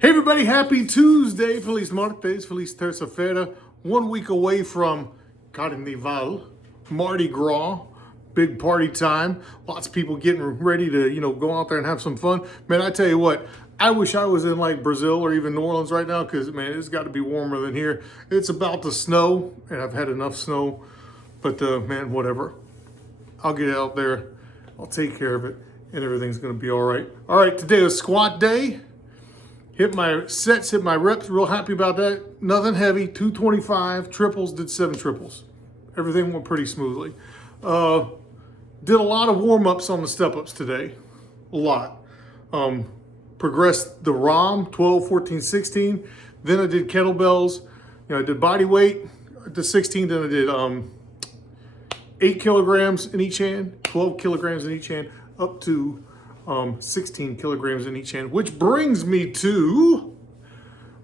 Hey everybody, happy Tuesday, Feliz Martes, Feliz Terça-feira. 1 week away from Carnival, Mardi Gras, big party time. Lots of people getting ready to, go out there and have some fun. Man, I tell you what, I wish I was in like Brazil or even New Orleans right now because, man, it's got to be warmer than here. It's about to snow, and I've had enough snow, but man, whatever. I'll get out there, I'll take care of it, and everything's going to be all right. All right, today is squat day. Hit my sets, hit my reps, real happy about that. Nothing heavy, 225, triples, did 7 triples. Everything went pretty smoothly. Did a lot of warm-ups on the step-ups today, a lot. Progressed the ROM, 12, 14, 16. Then I did kettlebells. I did body weight, to 16, then I did 8 kilograms in each hand, 12 kilograms in each hand, up to 16 kilograms in each hand, which brings me to,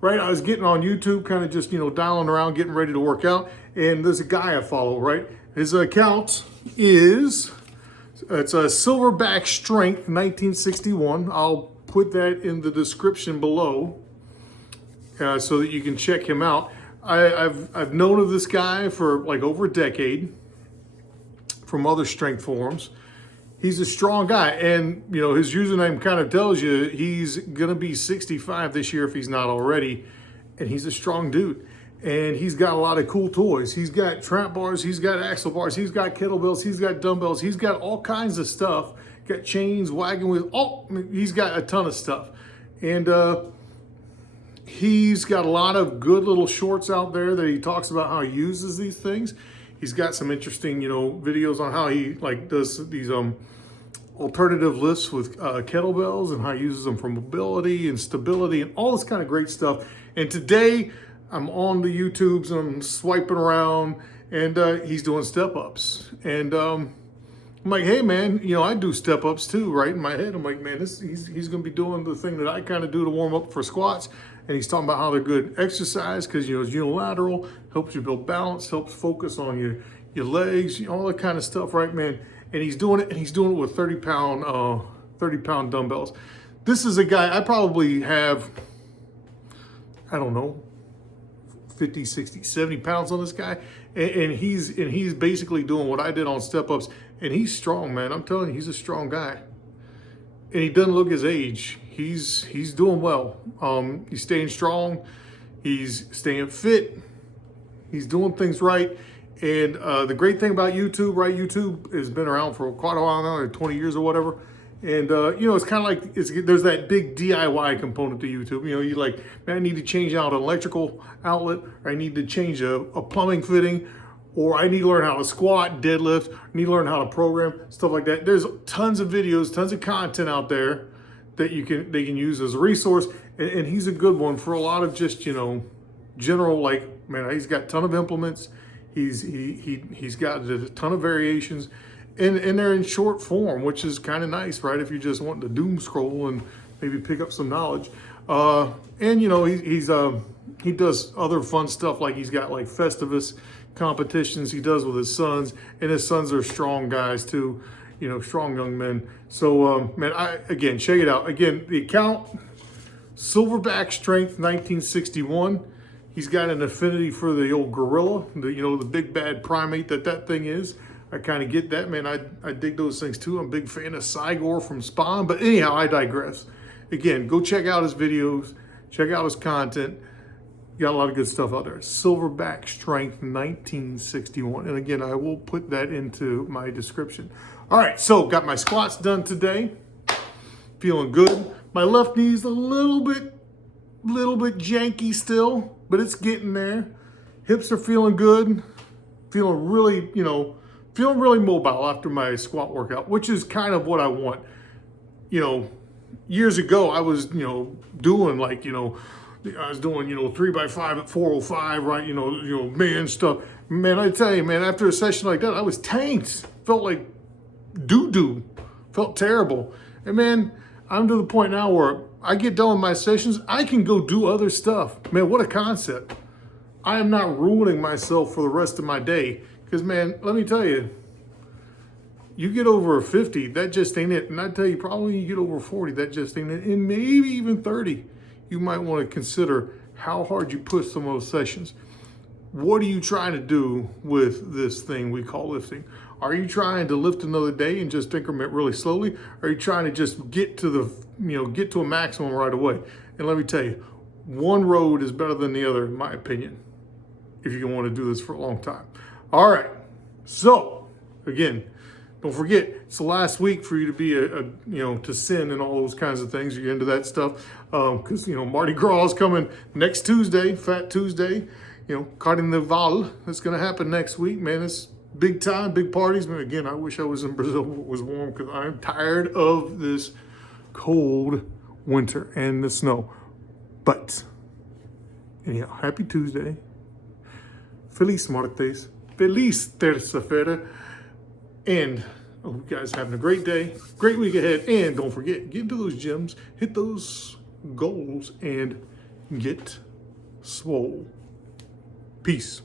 right, I was getting on YouTube, kind of just, dialing around, getting ready to work out, and there's a guy I follow, right? His account it's a Silverback Strength 1961. I'll put that in the description below so that you can check him out. I've known of this guy for like over a decade from other strength forums. He's a strong guy, and his username kind of tells you he's gonna be 65 this year if he's not already, and he's a strong dude. And he's got a lot of cool toys. He's got trap bars, he's got axle bars, he's got kettlebells, he's got dumbbells, he's got all kinds of stuff. Got chains, wagon wheels, he's got a ton of stuff. And he's got a lot of good little shorts out there that he talks about how he uses these things. He's got some interesting, videos on how he does these alternative lifts with kettlebells and how he uses them for mobility and stability and all this kind of great stuff. And today I'm on the YouTubes and I'm swiping around, and he's doing step ups. And I'm like, hey man, I do step ups too, right? In my head, I'm like, man, he's gonna be doing the thing that I kind of do to warm up for squats. And he's talking about how they're good exercise because it's unilateral, helps you build balance, helps focus on your legs, all that kind of stuff, right, man? And he's doing it, with 30-pound dumbbells. This is a guy, I probably have, I don't know, 50, 60, 70 pounds on this guy. And he's basically doing what I did on step ups. And he's strong, man. I'm telling you, he's a strong guy. And he doesn't look his age. He's doing well. He's staying strong. He's staying fit. He's doing things right. And the great thing about YouTube, right? YouTube has been around for quite a while now, like 20 years or whatever. And, it's kind of like, there's that big DIY component to YouTube. You like, man, I need to change out an electrical outlet, or I need to change a plumbing fitting, or I need to learn how to squat, deadlift, I need to learn how to program, stuff like that. There's tons of videos, tons of content out there that they can use as a resource. And he's a good one for a lot of just, general, like, man, he's got a ton of implements. He's got a ton of variations, and they're in short form, which is kind of nice, right? If you're just wanting to doom scroll and maybe pick up some knowledge. And he does other fun stuff, like he's got like Festivus competitions he does with his sons, and his sons are strong guys too, strong young men. So man, again, check it out. Again, the account, Silverback Strength 1961. He's got an affinity for the old gorilla, the big bad primate that thing is. I kind of get that, man. I dig those things too. I'm a big fan of Cygor from Spawn. But anyhow, I digress. Again, go check out his videos. Check out his content. Got a lot of good stuff out there. Silverback Strength 1961. And again, I will put that into my description. All right, so got my squats done today. Feeling good. My left knee's a little bit janky still, but it's getting there. Hips are feeling good. Feeling really mobile after my squat workout, which is kind of what I want. Years ago, I was, doing like, I was doing, 3x5 at 405, right? Man stuff. Man, I tell you, man, after a session like that, I was tanked. Felt like doo-doo. Felt terrible. And man, I'm to the point now where I get done with my sessions, I can go do other stuff. Man, what a concept. I am not ruining myself for the rest of my day. Because, man, let me tell you, you get over 50, that just ain't it. And I tell you, probably you get over 40, that just ain't it. And maybe even 30. you might want to consider how hard you push some of those sessions. What are you trying to do with this thing we call lifting? Are you trying to lift another day and just increment really slowly? Or are you trying to just get to the, get to a maximum right away? And let me tell you, one road is better than the other, in my opinion, if you want to do this for a long time. All right. So again, don't forget, it's the last week for you to be to sin and all those kinds of things. You're into that stuff. Because, Mardi Gras is coming next Tuesday, Fat Tuesday, Carnival. That's going to happen next week, man. It's big time, big parties. Man, again, I wish I was in Brazil when it was warm because I'm tired of this cold winter and the snow. But anyhow, happy Tuesday. Feliz martes. Feliz terça-feira. And I hope you guys are having a great day, great week ahead. And don't forget, get into those gyms, hit those goals, and get swole. Peace.